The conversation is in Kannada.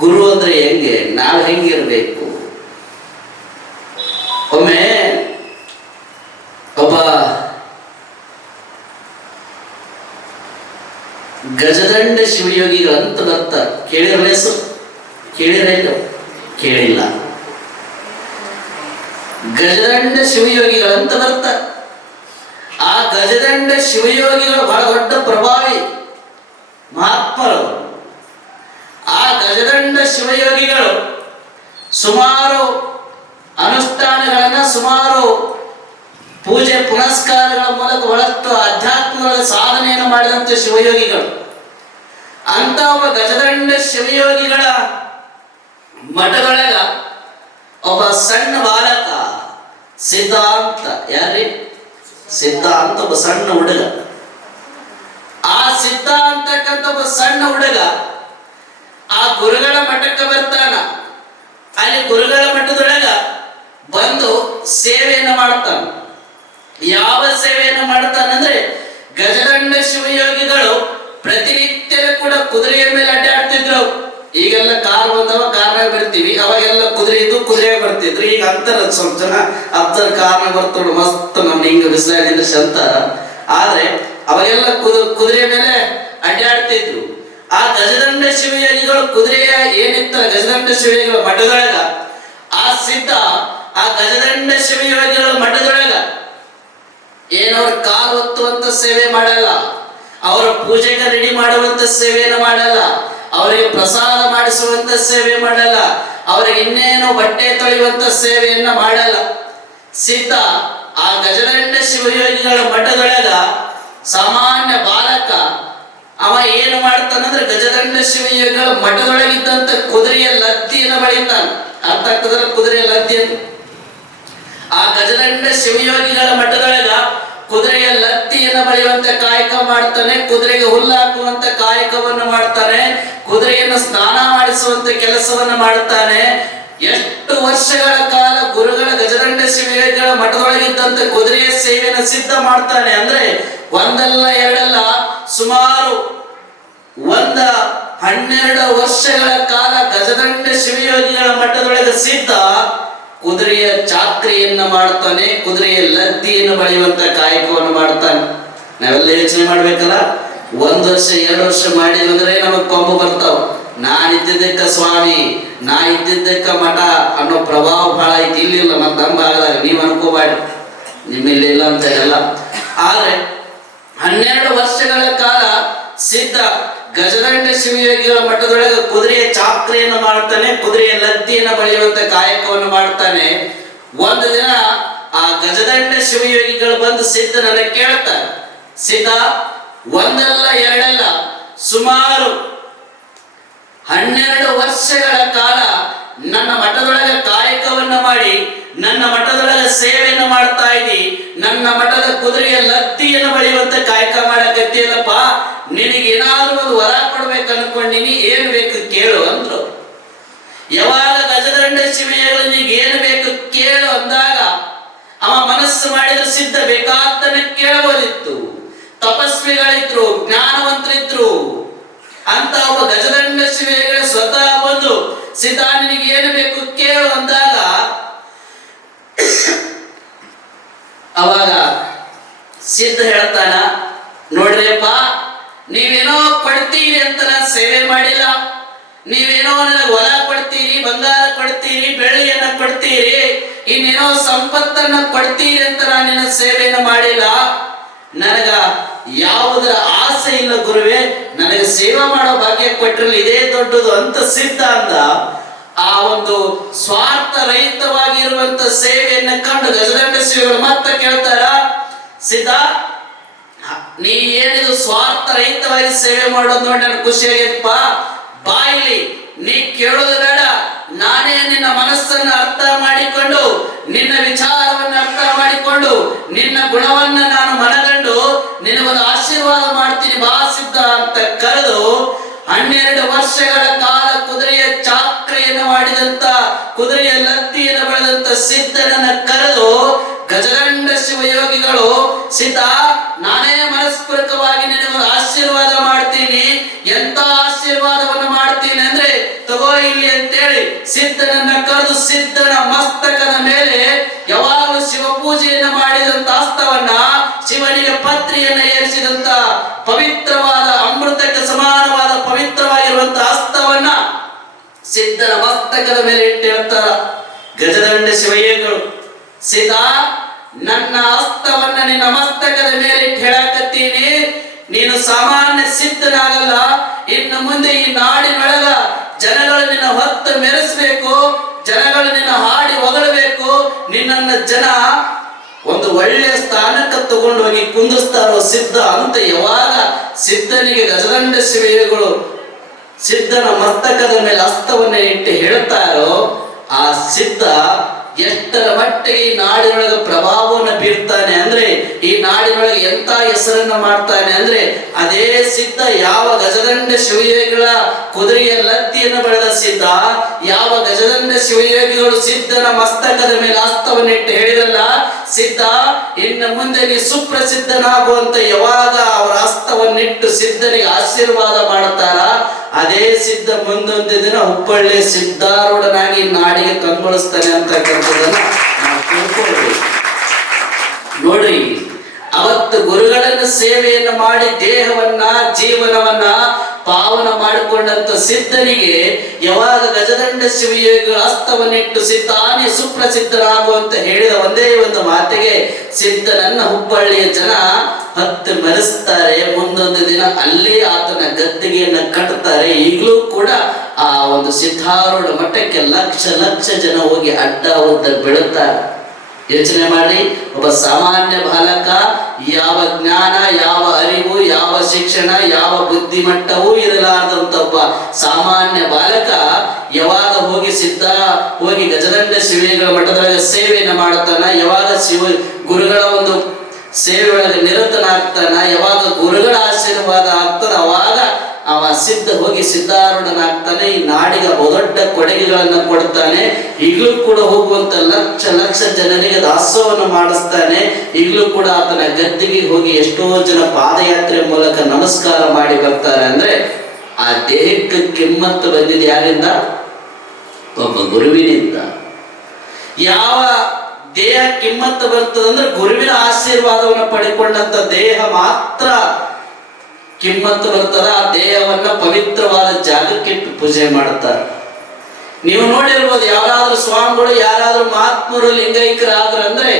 ಗುರು ಅಂದ್ರೆ ಹೆಂಗೆ, ನಾವು ಹೆಂಗಿರ್ಬೇಕು? ಒಮ್ಮೆ ಒಬ್ಬ ಗಜದಂಡ ಶಿವಯೋಗಿಗಳಂತ ಬರ್ತಾರೆ. ಕೇಳಿರ ಹೆಸರು? ಕೇಳಿರ ಇಲ್ಲ? ಕೇಳಿಲ್ಲ. ಗಜದಂಡ ಶಿವಯೋಗಿಗಳಂತ ಬರ್ತಾರೆ. ಆ ಗಜದಂಡ ಶಿವಯೋಗಿಗಳು ಬಹಳ ದೊಡ್ಡ ಪ್ರಭಾವಿ ಮಹಾತ್ಮರು. ಆ ಗಜದಂಡ ಶಿವಯೋಗಿಗಳು ಸುಮಾರು ಅನುಷ್ಠಾನಗಳನ್ನ, ಸುಮಾರು ಪೂಜೆ ಪುನಸ್ಕಾರಗಳ ಮೂಲಕ ಬಹಳಷ್ಟು ಆಧ್ಯಾತ್ಮಗಳ ಸಾಧನೆಯನ್ನು ಮಾಡಿದಂತೆ ಶಿವಯೋಗಿಗಳು. ಅಂತ ಒಬ್ಬ ಗಜದಂಡ ಶಿವಯೋಗಿಗಳ ಮಠದೊಳಗ ಒಬ್ಬ ಸಣ್ಣ ಬಾಲಕ ಸಿದ್ಧಾಂತ, ಯಾರ್ರಿ? ಸಿದ್ಧಾಂತ ಒಬ್ಬ ಸಣ್ಣ ಹುಡುಗ. ಆ ಸಿದ್ಧಾಂತಕ್ಕಂತ ಒಬ್ಬ ಸಣ್ಣ ಹುಡುಗ ಆ ಗುರುಗಳ ಮಠಕ್ಕೆ ಬರ್ತಾನ. ಅಲ್ಲಿ ಗುರುಗಳ ಮಠದೊಳಗ ಬಂದು ಸೇವೆಯನ್ನು ಮಾಡ್ತಾನ. ಯಾವ ಸೇವೆಯನ್ನು ಮಾಡ್ತಾನಂದ್ರೆ, ಗಜದಂಡ ಶಿವಯೋಗಿಗಳು ಪ್ರತಿನಿತ್ಯದ ಕೂಡ ಕುದುರೆಯ ಮೇಲೆ ಅಡ್ಡಾಡ್ತಿದ್ರು. ಈಗೆಲ್ಲ ಕಾರ್ ಬಂದವ, ಕಾರ್ನಾಗ ಬರ್ತೀವಿ. ಅವಾಗೆಲ್ಲ ಕುದುರೆ ಇದ್ದು ಕುದುರೆಯಾಗ ಬರ್ತಿದ್ರು. ಈಗ ಅಂತಾರ ಸ್ವಲ್ಪ ಜನ ಅರ್ಧರ್ ಕಾರ್ನಾಗ ಬರ್ತೋಡು ಮಸ್ತ್ ನಮ್ ಹಿಂಗ ಬಿಸಿಲಾಗಿಂದ ಶಂತಾರ. ಆದ್ರೆ ಅವಾಗೆಲ್ಲ ಕುದುರೆ ಮೇಲೆ ಅಡ್ಡಾಡ್ತಿದ್ರು. ಆ ಗಜದಂಡ ಶಿವಯೋಗಿಗಳು ಕುದುರೆಯ ಏನಿತ್ತ ಗಜದಂಡ ಶಿವಯೋಗಿಗಳ ಮಠದೊಳಗ ಆ ಸಿದ್ಧ ಆ ಗಜದಂಡ ಶಿವಯೋಗಿಗಳ ಮಠದೊಳಗ ಏನವ್ರ ಕಾಲು ಒತ್ತುವಂತ ಸೇವೆ ಮಾಡಲ್ಲ, ಅವರ ಪೂಜೆಗೆ ರೆಡಿ ಮಾಡುವಂತ ಸೇವೆಯನ್ನು ಮಾಡಲ್ಲ, ಅವರಿಗೆ ಪ್ರಸಾದ ಮಾಡಿಸುವಂತ ಸೇವೆ ಮಾಡಲ್ಲ, ಅವರಿಗೆ ಇನ್ನೇನು ಬಟ್ಟೆ ತೊಳೆಯುವಂತ ಸೇವೆಯನ್ನ ಮಾಡಲ್ಲ. ಸಿದ್ಧ ಆ ಗಜದಂಡ ಶಿವಯೋಗಿಗಳ ಮಠದೊಳಗ ಸಾಮಾನ್ಯ ಬಾಲಕ ಅವ ಏನು ಮಾಡ್ತಾನಂದ್ರೆ, ಗಜದಂಡ ಶಿವಯೋಗಿಗಳ ಮಠದೊಳಗಿದ್ದಂತ ಕುದುರೆಯ ಲತ್ತಿಯನ್ನು ಬಳಿತಾನ. ಅರ್ಥ ಆಗ್ತದ್ರ? ಕುದುರೆಯ ಲತ್ತಿಯನ್ನು ಆ ಗಜದಂಡ ಶಿವಯೋಗಿಗಳ ಮಠದೊಳಗ ಕುದುರೆಯ ಲತ್ತಿಯನ್ನು ಬಳಿಯುವಂತ ಕಾಯಕ ಮಾಡ್ತಾನೆ. ಕುದುರೆಗೆ ಹುಲ್ಲಾಕುವಂತ ಕಾಯಕವನ್ನು ಮಾಡ್ತಾನೆ. ಕುದುರೆಯನ್ನು ಸ್ನಾನ ಮಾಡಿಸುವಂತ ಕೆಲಸವನ್ನು ಮಾಡ್ತಾನೆ. ಎಷ್ಟು ವರ್ಷಗಳ ಕಾಲ ಗುರುಗಳ ಗಜದಂಡ ಶಿವಯೋಗಿಗಳ ಮಠದೊಳಗಿದ್ದಂತ ಕುದುರೆಯ ಸೇವೆಯನ್ನು ಸಿದ್ಧ ಮಾಡ್ತಾನೆ ಅಂದ್ರೆ, ಒಂದಲ್ಲ ಎರಡಲ್ಲ, ಸುಮಾರು 12 ವರ್ಷಗಳ ಕಾಲ ಗಜದಂಡ ಶಿವಯೋಗಿಗಳ ಮಠದೊಳಗೆ ಸಿದ್ಧ ಕುದುರೆಯ ಚಾಕ್ರಿಯನ್ನ ಮಾಡ್ತಾನೆ. ಕುದುರೆಯ ಲದ್ದಿಯನ್ನು ಬಳಿಯುವಂತ ಕಾಯಕವನ್ನು ಮಾಡ್ತಾನೆ. ನಾವೆಲ್ಲ ಯೋಚನೆ ಮಾಡ್ಬೇಕಲ್ಲ, 1 ವರ್ಷ 2 ವರ್ಷ ಮಾಡಿದ್ರೆ ನಮಗ್ ಕೊಂಬು ಬರ್ತಾವ. ನಾನಿದ್ದಕ್ಕ ಸ್ವಾಮಿ, ನಾ ಇದ್ದಿದ್ದಕ್ಕ ಮಠ ಅನ್ನೋ ಪ್ರಭಾವ ಬಹಳ ಐತಿ. ಇಲ್ಲಿಲ್ಲ ಮತ್ತೆ ನಮ್ಮ ಭಾಗದಾಗ ನೀವ್ ಅನ್ಕೋಬಾಡಿ, ನಿಮ್ಮಲ್ಲಿ ಇಲ್ಲ ಅಂತ ಎಲ್ಲ. ಆದ್ರೆ 12 ವರ್ಷಗಳ ಕಾಲ ಸಿದ್ಧ ಗಜದಂಡ ಶಿವಯೋಗಿಗಳ ಮಠದೊಳಗೆ ಕುದುರೆಯ ಚಾಕ್ರಿಯನ್ನು ಮಾಡ್ತಾನೆ. ಕುದುರೆಯ ಲದ್ದಿಯನ್ನು ಬಳಿಯುವಂತ ಕಾಯಕವನ್ನು ಮಾಡ್ತಾನೆ. ಒಂದು ದಿನ ಆ ಗಜದಂಡ ಶಿವಯೋಗಿಗಳು ಬಂದು ಸಿದ್ಧನನ್ನ ಕೇಳ್ತಾರೆ, ಸಿದ್ಧ, ಒಂದಲ್ಲ ಎರಡಲ್ಲ, ಸುಮಾರು 12 ವರ್ಷಗಳ ಕಾಲ ನನ್ನ ಮಠದೊಳಗೆ ಕಾಯಕವನ್ನ ಮಾಡಿ ನನ್ನ ಮಠದೊಳಗೆ ಸೇವೆಯನ್ನು ಮಾಡ್ತಾ ಇದ್ದಿ. ನನ್ನ ಮಠದ ಕುದುರೆಯ ಲತ್ತಿಯನ್ನು ಬಳಿಯುವಂತ ಕಾಯಕ ಮಾಡಕತ್ತಿಯಲ್ಲಪ್ಪ, ನಿನಗೇನಾದ್ರೂ ಒಂದು ವರ ಕೊಡ್ಬೇಕು ಅನ್ಕೊಂಡಿನಿ, ಏನ್ ಬೇಕು ಕೇಳು ಅಂದ್ರು. ಯಾವಾಗ ಗಜದಂಡ ಶಿವಯೋಗಿಗಳು ನಿನಗೆ ಏನು ಬೇಕು ಕೇಳು ಅಂದಾಗ ಅವ ಮನಸ್ಸು ಮಾಡಿದ್ರೆ ಸಿದ್ಧ ಬೇಕಾದ್ದನ್ನ ಕೇಳಬಹುದಿತ್ತು. ತಪಸ್ವಿಗಳಿದ್ರು, ಜ್ಞಾನವಂತರಿದ್ರು. ಅಂತ ಒಬ್ಬ ಗಜದಂಡ ಶಿವಯೋಗಿಗಳು ಸ್ವತಃ ಬಂದು ಸಿದ್ಧ ನಿನಗೆ ಏನು ಬೇಕು ಕೇಳು ಅಂದಾಗ ಅವಾಗ ಸಿದ್ಧ ಹೇಳ್ತಾನ, ನೋಡ್ರಿಯಪ್ಪ, ನೀವೇನೋ ಕೊಡ್ತೀರಿ ಅಂತ ನಾನು ಸೇವೆ ಮಾಡಿಲ್ಲ. ನೀವೇನೋ ನನಗೆ ಹೊಲ ಕೊಡ್ತೀರಿ, ಬಂಗಾರ ಕೊಡ್ತೀರಿ, ಬೆಳ್ಳಿಯನ್ನ ಕೊಡ್ತೀರಿ, ಇನ್ನೇನೋ ಸಂಪತ್ತನ್ನ ಕೊಡ್ತೀರಿ ಅಂತ ನಾನು ನಿನ್ನ ಸೇವೆಯನ್ನು ಮಾಡಿಲ್ಲ. ನನಗ ಯಾವುದರ ಆಸೆ ಇಲ್ಲ ಗುರುವೇ, ನನಗೆ ಸೇವೆ ಮಾಡೋ ಭಾಗ್ಯ ಕೊಟ್ಟಿರಲಿ, ಇದೇ ದೊಡ್ಡದು ಅಂತ ಸಿದ್ಧ ಅಂದ. ಆ ಒಂದು ಸ್ವಾರ್ಥ ರಹಿತವಾಗಿರುವಂತ ಸೇವೆಯನ್ನ ಕಂಡು ಗಜದಂಡ ಶಿವಗಳು ಮತ್ತೆ ಕೇಳ್ತಾರ, ಸಿದ್ಧ, ನೀ ಏನಿದು ಸ್ವಾರ್ಥ ರಹಿತವಾಗಿ ಸೇವೆ ಮಾಡೋದು ನೋಡಿ ನನಗೆ ಖುಷಿಯಾಗಿತ್ತಪ್ಪ. ಬಾಯಿಲಿ ನೀ ಕೇಳೋದು ಬೇಡ, ನಾನೇ ನಿನ್ನ ಮನಸ್ಸನ್ನು ಅರ್ಥ ಮಾಡಿಕೊಂಡು, ನಿನ್ನ ವಿಚಾರವನ್ನು ಅರ್ಥ ಮಾಡಿಕೊಂಡು, ನಿನ್ನ ಗುಣವನ್ನ ನಾನು ಮನಗಂಡು ನಿನಗೊಂದು ಆಶೀರ್ವಾದ ಮಾಡ್ತೀನಿ ಬಾ ಸಿದ್ಧ ಅಂತ ಕರೆದು 12 ವರ್ಷಗಳ ಕಾಲ ಕುದುರೆಯ ಚಾಕ್ರಿಯನ್ನು ಮಾಡಿದಂತ, ಕುದುರೆಯ ಲತ್ತಿಯನ್ನು ಬೆಳೆದಂತ ಸಿದ್ಧನನ್ನ ಕರೆದು ಗಜದಂಡ ಶಿವಯೋಗಿಗಳು, ಸಿದ್ಧ, ನಾನೇ ಮನಸ್ಪೂರ್ವಕವಾಗಿ ನಿನಗೊಂದು ಆಶೀರ್ವಾದ ಮಾಡ್ತೀನಿ. ಎಂತ ಆಶೀರ್ವಾದವನ್ನು ಮಾಡ್ತೀನಿ ಅಂದ್ರೆ, ತಗೋ ಇಲ್ಲಿ ಅಂತೇಳಿ ಸಿದ್ಧನನ್ನ ಕರೆದು ಸಿದ್ಧನ ಮಸ್ತಕದ ಮೇಲೆ ಯಾವಾಗಲೂ ಶಿವ ಪೂಜೆಯನ್ನ ಮಾಡಿದಂತ ಹಸ್ತವನ್ನ, ಶಿವನಿಗೆ ಪತ್ರಿಯನ್ನ ಏರಿಸಿದಂತ ಪವಿತ್ರವಾದ ಅಮೃತಕ್ಕೆ ಸಮಾನವಾದ ಪವಿತ್ರವಾಗಿರುವಂತ ಹಸ್ತವನ್ನ ಸಿದ್ಧನ ಮಸ್ತಕದ ಮೇಲೆ ಇಟ್ಟು ಹೇಳ್ತಾರ ಗಜದಂಡ ಶಿವಯ್ಯಗಳು, ಸೀತಾ ನನ್ನ ಹಸ್ತವನ್ನ ನಿನ್ನ ಮಸ್ತಕದ ಮೇಲೆ ಇಟ್ಟು ಹೇಳಕತ್ತೀನಿ, ನೀನು ಸಾಮಾನ್ಯ ಸಿದ್ಧನಾಗಲ್ಲ. ಇನ್ನು ಮುಂದೆ ಈ ನಾಡಿನೊಳಗ ಜನಗಳು ನಿನ್ನ ಹೊತ್ತು ಮೆರೆಸಬೇಕು, ಜನಗಳು ನಿನ್ನ ಹಾಡಿ ಹೊಗಳಬೇಕು, ನಿನ್ನನ್ನ ಜನ ಒಂದು ಒಳ್ಳೆಯ ಸ್ಥಾನಕ್ಕೆ ತಗೊಂಡೋಗಿ ಕುಂದಿಸ್ತಾರೋ ಸಿದ್ಧ ಅಂತ ಯಾವಾಗ ಸಿದ್ಧನಿಗೆ ಗಜದಂಡ ಶಿವಯ್ಯಗಳು ಸಿದ್ಧನ ಮಸ್ತಕದ ಮೇಲೆ ಹಸ್ತವನ್ನ ಇಟ್ಟು ಹೇಳ್ತಾರೋ ಆ ಸಿದ್ಧ ಎಷ್ಟರ ಮಟ್ಟಿಗೆ ಈ ನಾಡಿನೊಳಗೆ ಪ್ರಭಾವವನ್ನು ಬೀರ್ತಾನೆ ಅಂದ್ರೆ, ಈ ನಾಡಿನೊಳಗೆ ಎಂತ ಹೆಸರನ್ನ ಮಾಡ್ತಾನೆ ಅಂದ್ರೆ, ಅದೇ ಸಿದ್ಧ ಯಾವ ಗಜದಂಡ ಶಿವಯೋಗಿಗಳ ಕುದುರೆಯ ಲತ್ತಿಯನ್ನು ಬೆಳೆದ ಸಿದ್ಧ, ಯಾವ ಗಜದಂಡ ಶಿವಯೋಗಿಗಳು ಸಿದ್ಧನ ಮಸ್ತಕದ ಮೇಲೆ ಹಸ್ತವನ್ನಿಟ್ಟು ಹೇಳಿದಲ್ಲ, ಸಿದ್ಧ ಇನ್ನು ಮುಂದೆ ನೀ ಸುಪ್ರಸಿದ್ಧನಾಗುವಂತ ಯಾವಾಗ ಅವರ ಹಸ್ತವನ್ನಿಟ್ಟು ಸಿದ್ಧನಿಗೆ ಆಶೀರ್ವಾದ ಮಾಡುತ್ತಾರ, ಅದೇ ಸಿದ್ಧ ಮುಂದೊಂದು ದಿನ ಹುಬ್ಬಳ್ಳಿ ಸಿದ್ಧಾರೂಢನಾಗಿ ನಾಡಿಗೆ ಕಂಗೊಳಿಸ್ತಾನೆ ಅಂತಕ್ಕಂಥದ್ದನ್ನ ನಾವು ತಿಳ್ಕೊಳ್ಬೇಕು. ನೋಡ್ರಿ, ಅವತ್ತು ಗುರುಗಳನ್ನು ಸೇವೆಯನ್ನು ಮಾಡಿ ದೇಹವನ್ನ ಜೀವನವನ್ನ ಪಾವನ ಮಾಡಿಕೊಂಡಂತ ಸಿದ್ಧನಿಗೆ ಯಾವಾಗ ಗಜದಂಡ ಶಿವಯೋಗಿಗಳ ಹಸ್ತವನ್ನಿಟ್ಟು ಸಿದ್ಧಾನಿ ಸುಪ್ರಸಿದ್ಧರಾಗುವಂತ ಹೇಳಿದ ಒಂದೇ ಒಂದು ಮಾತಿಗೆ ಸಿದ್ಧನನ್ನ ಹುಬ್ಬಳ್ಳಿಯ ಜನ ಹತ್ತು ಮೆರೆಸ್ತಾರೆ. ಮುಂದೊಂದು ದಿನ ಅಲ್ಲೇ ಆತನ ಗದ್ದಿಗೆಯನ್ನ ಕಟ್ಟುತ್ತಾರೆ. ಈಗಲೂ ಕೂಡ ಆ ಒಂದು ಸಿದ್ಧಾರೂಢ ಮಠಕ್ಕೆ ಲಕ್ಷ ಲಕ್ಷ ಜನ ಹೋಗಿ ಅಡ್ಡ ಉದ್ದ ಬೀಳುತ್ತಾರೆ. ಯೋಚನೆ ಮಾಡಿ, ಒಬ್ಬ ಸಾಮಾನ್ಯ ಬಾಲಕ, ಯಾವ ಜ್ಞಾನ, ಯಾವ ಅರಿವು, ಯಾವ ಶಿಕ್ಷಣ, ಯಾವ ಬುದ್ಧಿಮಟ್ಟವೂ ಇರಲಾರದಂತ ಒಬ್ಬ ಸಾಮಾನ್ಯ ಬಾಲಕ ಯಾವಾಗ ಹೋಗಿ ಗಜದಂಡ ಶಿವಯೋಗಿಗಳ ಮಠದೊಳಗೆ ಸೇವೆಯನ್ನು ಮಾಡುತ್ತಾನ, ಯಾವಾಗ ಗುರುಗಳ ಒಂದು ಸೇವೆ ಒಳಗೆ ನಿರತನಾಗ್ತಾನ, ಯಾವಾಗ ಗುರುಗಳ ಆಶೀರ್ವಾದ ಆಗ್ತದ, ಅವಾಗ ಅವ ಹೋಗಿ ಸಿದ್ಧಾರೂಢನಾಗ್ತಾನೆ. ಈ ನಾಡಿಗೆ ಬಹುದೊಡ್ಡ ಕೊಡುಗೆಗಳನ್ನ ಕೊಡ್ತಾನೆ. ಈಗಲೂ ಕೂಡ ಹೋಗುವಂತ ಲಕ್ಷ ಲಕ್ಷ ಜನರಿಗೆ ದಾಸೋಹವನ್ನು ಮಾಡಿಸ್ತಾನೆ. ಈಗಲೂ ಕೂಡ ಆತನ ಗದ್ದಿಗೆ ಹೋಗಿ ಎಷ್ಟೋ ಜನ ಪಾದಯಾತ್ರೆ ಮೂಲಕ ನಮಸ್ಕಾರ ಮಾಡಿ ಬರ್ತಾರೆ. ಅಂದ್ರೆ ಆ ದೇಹಕ್ಕೆ ಕಿಮ್ಮತ್ತು ಬಂದಿದೆ ಯಾರಿಂದ? ಒಬ್ಬ ಗುರುವಿನಿಂದ. ಯಾವ ದೇಹ ಕಿಮ್ಮತ್ತು ಬರ್ತದಂದ್ರೆ ಗುರುವಿನ ಆಶೀರ್ವಾದವನ್ನು ಪಡೆಕೊಂಡಂತ ದೇಹ ಮಾತ್ರ ಕಿಮ್ಮತ್ತು ಬರ್ತದ. ಆ ದೇಹವನ್ನ ಪವಿತ್ರವಾದ ಜಾಗಕ್ಕಿಟ್ಟು ಪೂಜೆ ಮಾಡುತ್ತಾರೆ. ನೀವು ನೋಡಿರ್ಬೋದು, ಯಾರಾದ್ರೂ ಸ್ವಾಮಿಗಳು, ಯಾರಾದ್ರೂ ಮಹಾತ್ಮರು ಲಿಂಗೈಕ್ಯರಾದ್ರಂದ್ರೆ